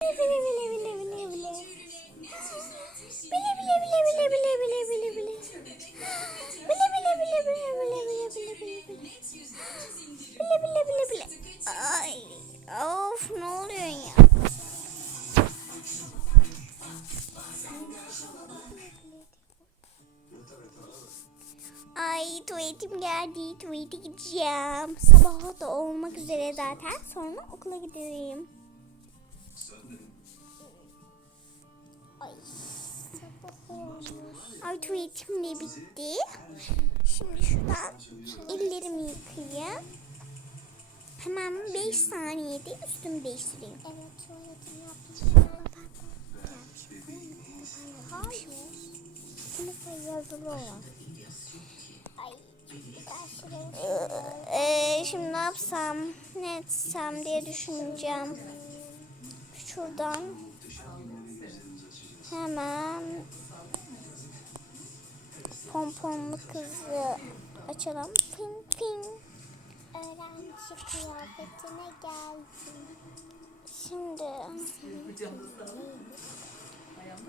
Bile bile bile bile bile bile. Bile bile bile bile bile bile bile bile. Bile bile bile bile bile bile bile bile bile. Bile bile bile bile. Ay of ne oluyor ya? Ay tuvaletim geldi. Tuvalete gideceğim. Sabah da olmak üzere zaten. Sonra okula giderim. Ay sabah olmuş. Ay tuvaletim de bitti. Şimdi şuradan ellerimi yıkayayım. Hemen 5 saniyede üstümü değiştireyim. Evet tuvaletim yaptım. Hayır. Sınıfa yazılı olan. Ay. Ee, şimdi ne yapsam, ne etsem diye düşüneceğim. Şuradan hemen pomponlu kızı açalım. Ping ping. Öğrenci kıyafetine geldim. Şimdi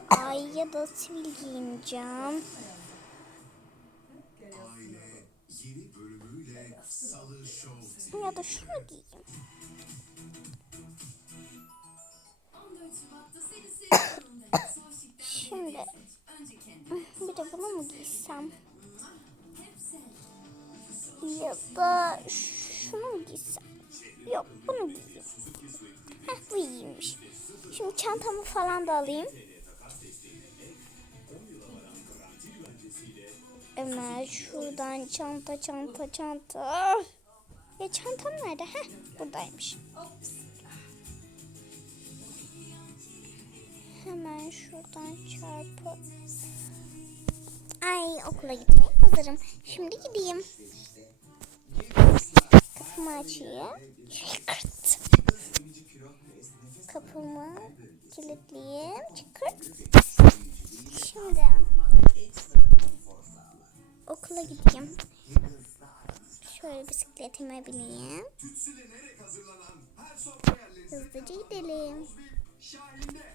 ay ya da sivil giyineceğim. Aile yeni bölümüyle Salı Show Ya da şunu giyeyim. Şimdi bir de bunu mu giysem? Ya da şunu mu giysem? Yok bunu giyeyim. Heh bu iyiymiş. Şimdi çantamı falan da alayım. Hemen şuradan çanta çanta çanta. Ya çantam nerede? Heh buradaymış. Hemen şuradan çarpı. Ay okula gitmeye hazırım. Şimdi gideyim. Kapımı açayım. Çıkırt. Kapımı kilitleyeyim. Çıkırt. Şimdi okula gideyim. Şöyle bisikletime bineyim. Hızlıca gidelim. Şahin'de.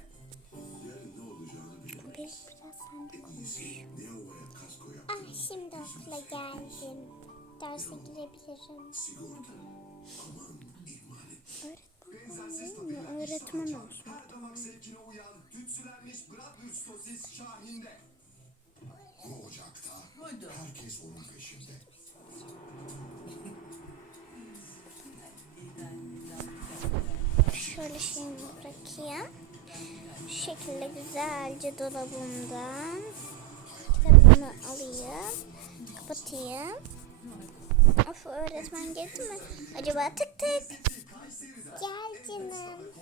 Ah şimdi okula geldim. Derse girebilirim. Sigorta. Aman ihmal et. Değil mi? Öğretmen olsun. Her damak zevkine uyan tütsülenmiş bratwurst sosis Şahin'de. Bu ocakta herkes onun peşinde. Şöyle şimdi bırakayım. Şu şekilde güzelce dolabımdan. Kapatayım. Of öğretmen geldi mi? Acaba tık tık. Gel canım.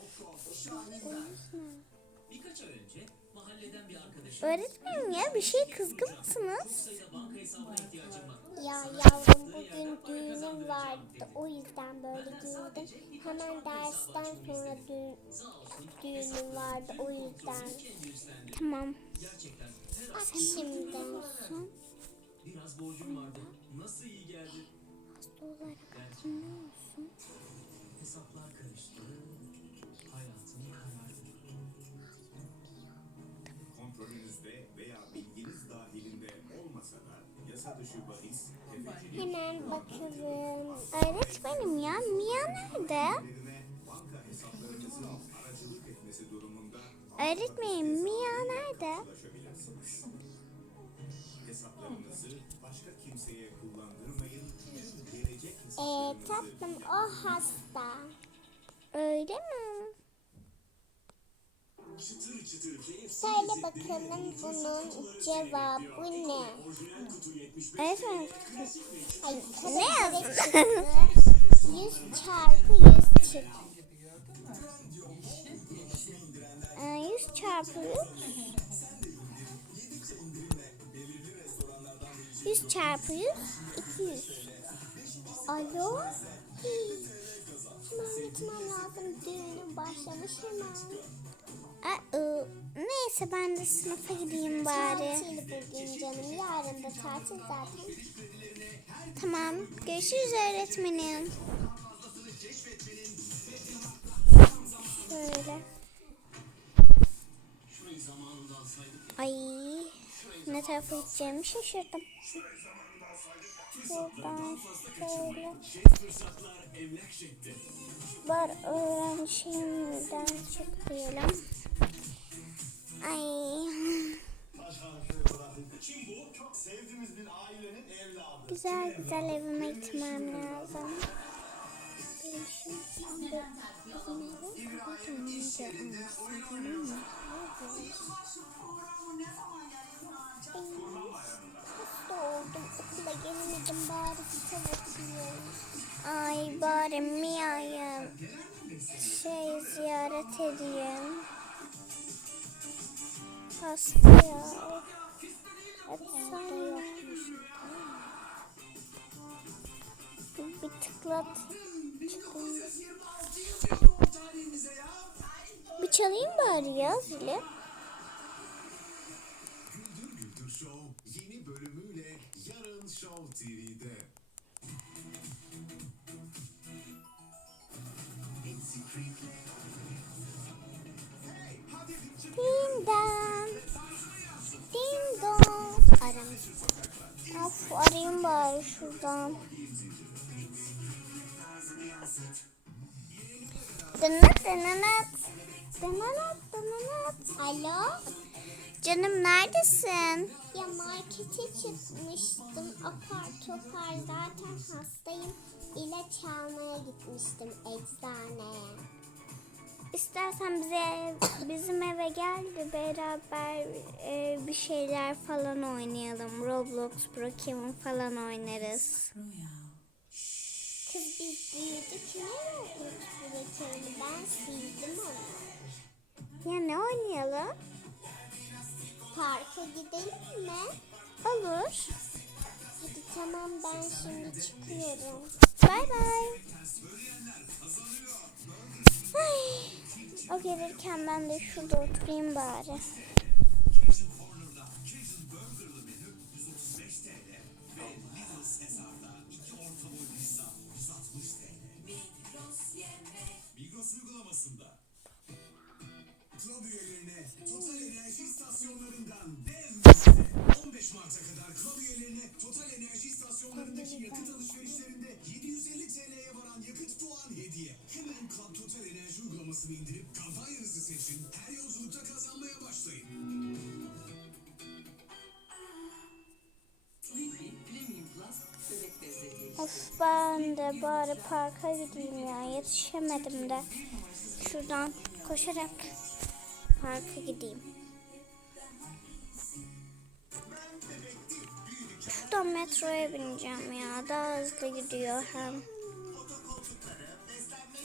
Öğretmenim ya bir şey kızgın mısınız? Ya yavrum bugün düğünüm vardı o yüzden böyle giyindim. Hemen dersten sonra düğün, düğünüm vardı o yüzden. Tamam. Bak şimdi. Son biraz borcum vardı. Nasıl iyi geldi. olarak Gerçi ne olsun? hesaplar karıştı. Hayatım karardı. Kontrolünüzde veya bilginiz dahilinde olmasa da yasa dışı bahis, tefecilik Hemen bakalım. Öğretmenim ya Mia nerede? banka hesaplarınızın aracılık etmesi durumunda Öğretmenim Mia nerede? Hesaplarınızı başka kimseye kullandırmayın. Gelecek Ee, hesaplarınızı tatlım o hasta. Öyle mi? çıtır çıtır Söyle bakalım bunun cevabı ne? Ay, ne yazdın? 100 çarpı 100 çık. Ee, 100 çarpı 100. 100 çarpı 100 200. Alo? Hemen gitmem lazım. Düğünüm başlamış hemen. Aa, neyse ben de sınıfa gideyim bari. Tatil bugün canım. Yarın da tatil zaten. Tamam. Görüşürüz öğretmenim. Tarafa gideceğimi şaşırdım. Şuradan şöyle. Var öğrencimden çık diyelim. Ay güzel güzel evime gitmem lazım. Benim ziyaret edeyim. Hasta ya. Etsem yokmuş. Bir tıklat. Bir çalayım bari ya zili. Güldür Güldür Show yeni bölümüyle yarın Show TV'de. Ding dong. Ding dong. Aramış. Of arayayım bari şuradan. Dınat dınat. Dınat dınat. Alo. Canım neredesin? Ya markete çıkmıştım. Apar topar zaten hastayım. İlaç almaya gitmiştim eczaneye. İstersen bize bizim eve gel de beraber e, bir şeyler falan oynayalım. Roblox, Brookhaven falan oynarız. Kız biz büyüdük ne Roblox, Brookhaven? Ben sildim onu. Ya ne oynayalım? Parka gidelim mi? Olur. Hadi tamam ben şimdi çıkıyorum. Bay bay. Ay, o gelirken ben de şurada oturayım bari. De bari parka gideyim ya. Yetişemedim de. Şuradan koşarak parka gideyim. Şuradan metroya bineceğim ya. Daha hızlı gidiyor hem.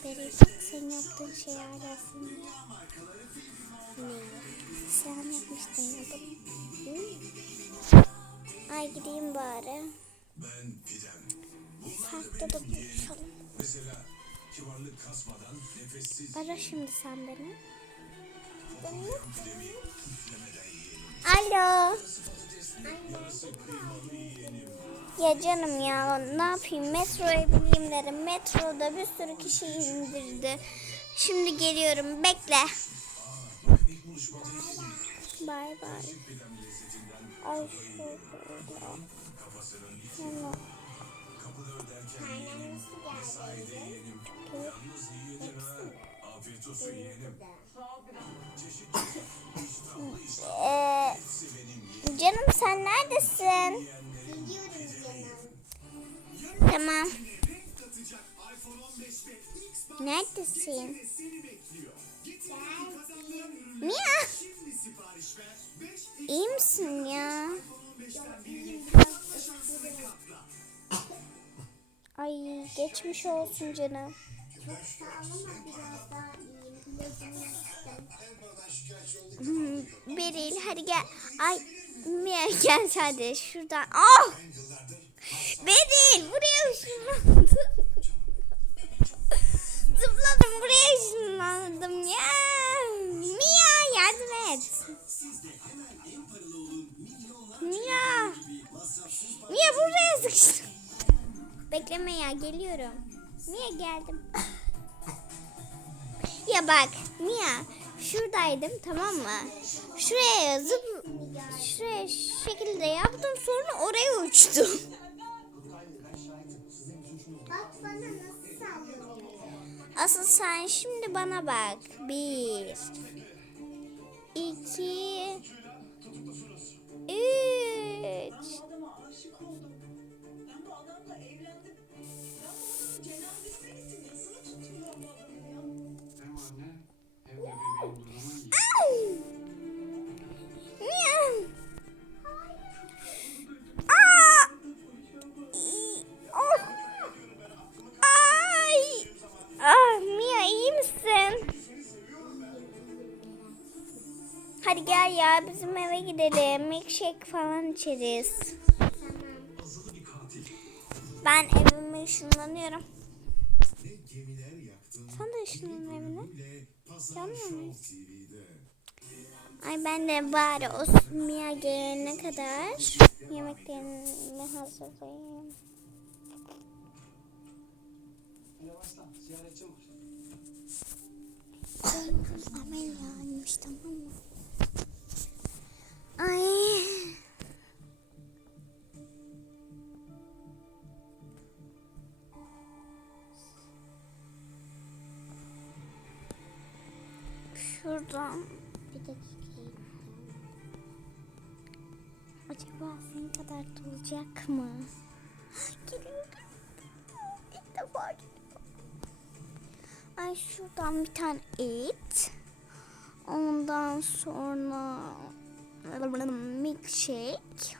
Beri sen yaptığın şey senin. Ne? Sen yapmıştın ya. Ay gideyim bari. Ben Pidem. Parkta da buluşalım. Mesela kibarlık kasmadan nefessiz Ara şimdi sen beni. yiyelim. Alo. Ya canım ya ne yapayım metroya bineyim dedim. Metroda bir sürü kişi indirdi. Şimdi geliyorum bekle. Bay bay. Ay şurada. kafasının Yiyelim. Mesaide yiyelim. Yalnız yiyelim ha. Afiyet olsun yeğenim. Ee, canım sen neredesin? Tamam. Renk katacak iPhone 15 ve X Neredesin? Mia. şimdi sipariş ver. 5 İyi misin ya? Ay geçmiş olsun canım. Hmm, Beril hadi gel. Ay Mia gel hadi şuradan. Oh! Beril buraya ışınlandım. Zıpladım buraya ışınlandım ya. Mia yardım et. Mia. Mia buraya sıkıştım. Bekleme ya geliyorum. Mia geldim. ya bak Mia şuradaydım tamam mı? Şuraya yazıp şuraya şu şekilde yaptım sonra oraya uçtum. Bak bana nasıl sallanıyor. Asıl sen şimdi bana bak. Bir, iki, üç. Hadi gel ya bizim eve gidelim. Milkshake falan içeriz. Ben evime ışınlanıyorum. Sen de ışınlan Yanmıyor muyuz? Ay ben de bari o Mia gelene kadar yemeklerini hazırlayayım. Ameliyaymış tamam mı? Şuradan Bir dakika. acaba senin kadar dolacak mı? Geliyor. İlk defa geliyor. Ay şuradan bir tane et. Ondan sonra milkshake.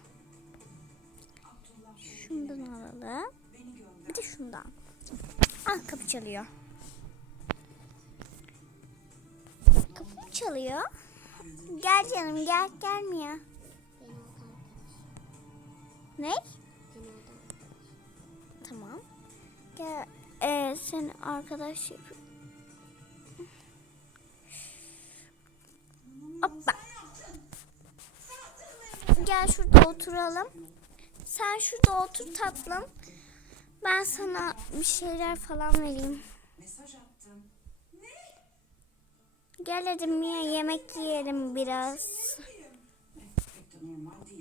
Şundan alalım. Bir de şundan. Ah kapı çalıyor. Çalıyor. Gel canım gel gelmiyor. Ne? Tamam. Gel ee, sen arkadaş yap. Hoppa. Gel şurada oturalım. Sen şurada otur tatlım. Ben sana bir şeyler falan vereyim. Mesaj. Gel hadi Mia yemek yiyelim biraz.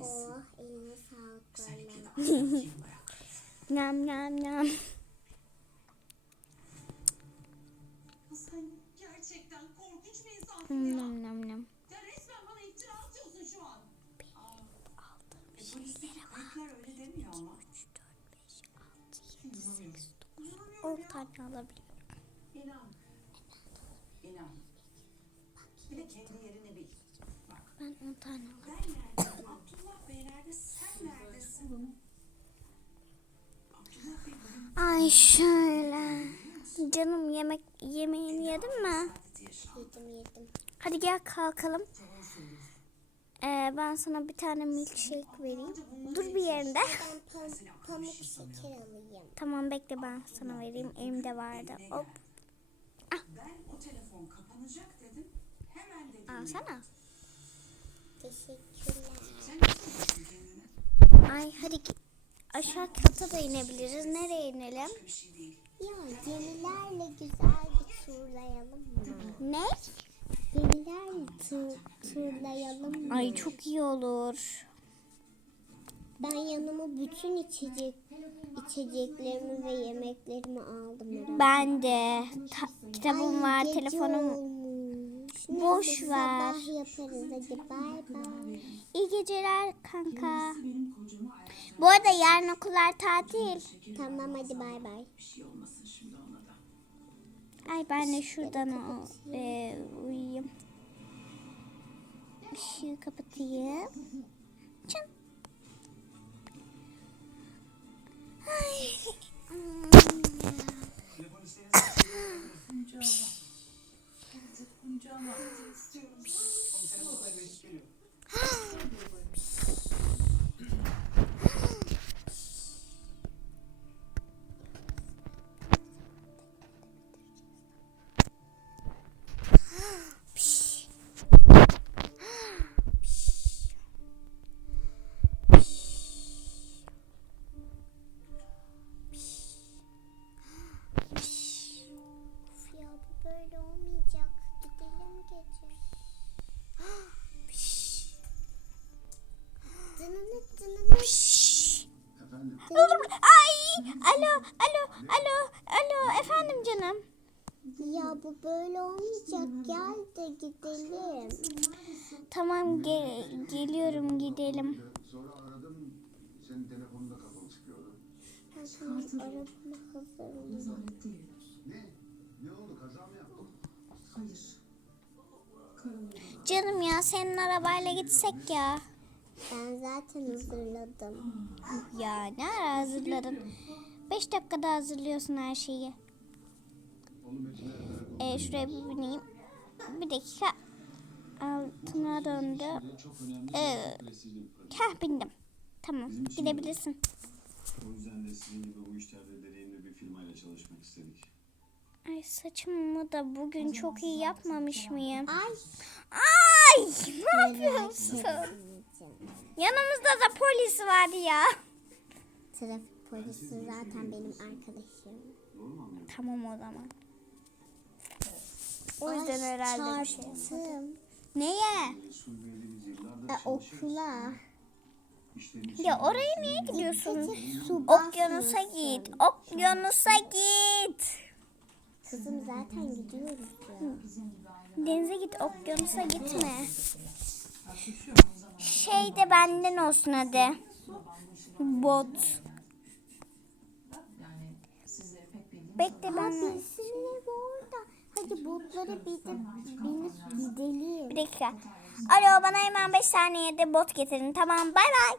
Oh eline sağlık. Nam nam nam. Gerçekten korkunç bir insansın. Nam nam nam. Ya resmen bana iftira atıyorsun şu an. E, polisteki kayıtlar öyle demiyor ama. İnanamıyorum. İnanamıyorum 10 ya. tane alabilirim. 10 tane var. Ay şöyle. Canım yemek yemeğini yedin mi? Yedim yedim. Hadi gel kalkalım. Ee, ben sana bir tane milkshake vereyim. Dur bir yerinde. Ben pamuk şeker alayım. Tamam bekle ben sana vereyim. Elimde vardı. Hop. Ah. Ben o Teşekkürler. Ay hadi. Aşağı kata da inebiliriz. Nereye inelim? Ya gemilerle güzel bir turlayalım mı? Ne? Gemilerle tur, turlayalım mı? Ay çok iyi olur. Ben yanıma bütün içecek içeceklerimi ve yemeklerimi aldım herhalde. Ben de. Ta- kitabım var, Gece telefonum. Boş ver. Sabah yaparız hadi bay bay. İyi geceler kanka. Bu arada yarın okullar tatil. Tamam hadi bay bay. bir şey olmasın şimdi ona da. Ay ben de şuradan o, e, uyuyayım. Işığı kapatayım. Çın. Ay. Of ya bu böyle olmayacak. Gidelim hazırlayayım. Ne? Ne oldu, kaza mı yaptın? Canım ya senin arabayla gitsek ya. Ben zaten hazırladım. Ya ne ara hazırladın? 5 dakikada hazırlıyorsun her şeyi. Ee, şuraya bir bineyim. Bir dakika. Altına döndü. Ee, heh, bindim. Tamam gidebilirsin. O yüzden de sizin gibi bu işlerde firmayla çalışmak istedik. Ay saçımı da bugün çok iyi yapmamış mıyım? Ay Ay ne yapıyorsun? Yanımızda da polis vardı ya. Trafik polisi zaten benim arkadaşım. Tamam o zaman. O yüzden Ay, herhalde bir şey. çarptım. Neye? E, okula. Ya oraya niye gidiyorsun? Su Okyanusa git. Okyanusa git. Kızım zaten gidiyoruz ya. Denize git, okyanusa gitme. Şey de benden olsun hadi. Bot. Bekle ben. Hadi botlara binip, binip gidelim. Bir dakika. Alo bana hemen 5 saniyede bot getirin. Tamam bay bay.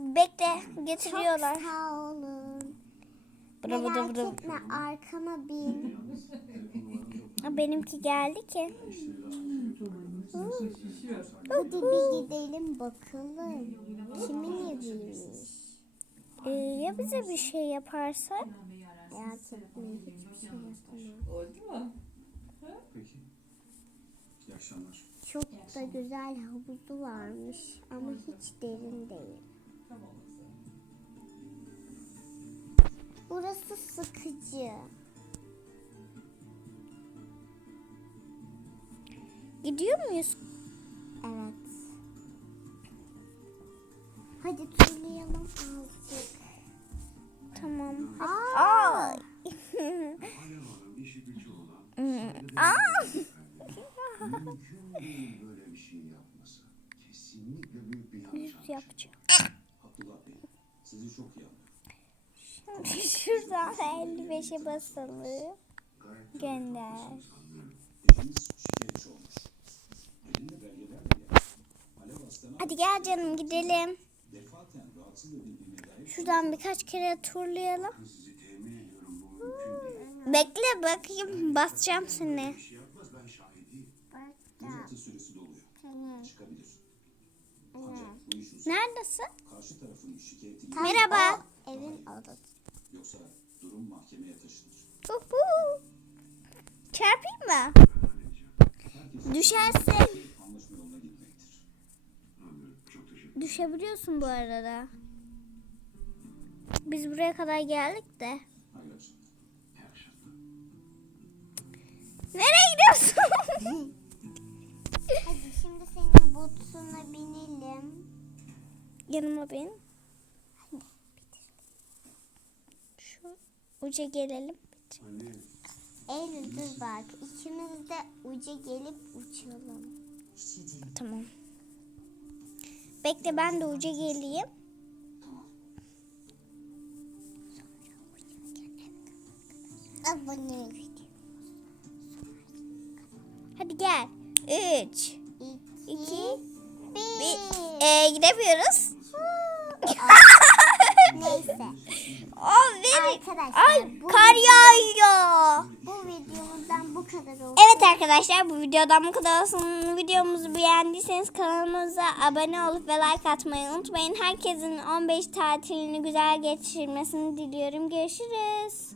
Bekle getiriyorlar. Çok sağ olun. Bıra Merak bıra. etme arkama bin. Benimki geldi ki. Hadi bir gidelim bakalım. Kimin eviymiş? Ee, ya bize bir şey yaparsa? Merak etme hiçbir şey yapamam. Peki. Akşamlar. Çok da güzel havuzu varmış ama hiç derin değil. Burası sıkıcı. Gidiyor muyuz? Evet. Hadi turlayalım azıcık. Tamam. Aa! Aa. Alev Hanım işi gücü olan. Aa. Mümkün değil böyle bir şey yapması. Kesinlikle büyük bir yanlış yapacağım. Abdullah Bey, sizi çok iyi anlıyorum. Şuradan 55'e basalım. Gayet Gönder. Eşiniz şikayetçi olmuş. Elinde belgeler mi ya? Alev Aslan'a Hadi gel canım gidelim. defaten rahatsız edildiğine dair Şuradan birkaç kere turlayalım. sizi temin ediyorum bu mümkün değil. Bekle bakayım basacağım seni. Bir şey Neredesin? karşı tarafın şikayetiyle Merhaba. Evin odası. yoksa durum mahkemeye taşınır. Uhu. Çarpayım mı? Düşerse Anlaşma yoluna gitmektir. Düşebiliyorsun bu arada. Biz buraya kadar geldik de. Nereye gidiyorsun? Hadi şimdi senin botuna binelim. Yanıma bin. Şu uca gelelim. Anne. Eylül dur bak. İkimiz de uca gelip uçalım. Tamam. Bekle ben de uca geleyim. Abone ol. Hadi gel. 3 Ee, gidemiyoruz. Neyse. Verin. Arkadaşlar Ay bu, kar yağıyor. bu videomuzdan bu kadar olsun. Evet arkadaşlar bu videodan bu kadar olsun. Videomuzu beğendiyseniz kanalımıza abone olup ve like atmayı unutmayın. Herkesin 15 tatilini güzel geçirmesini diliyorum. Görüşürüz.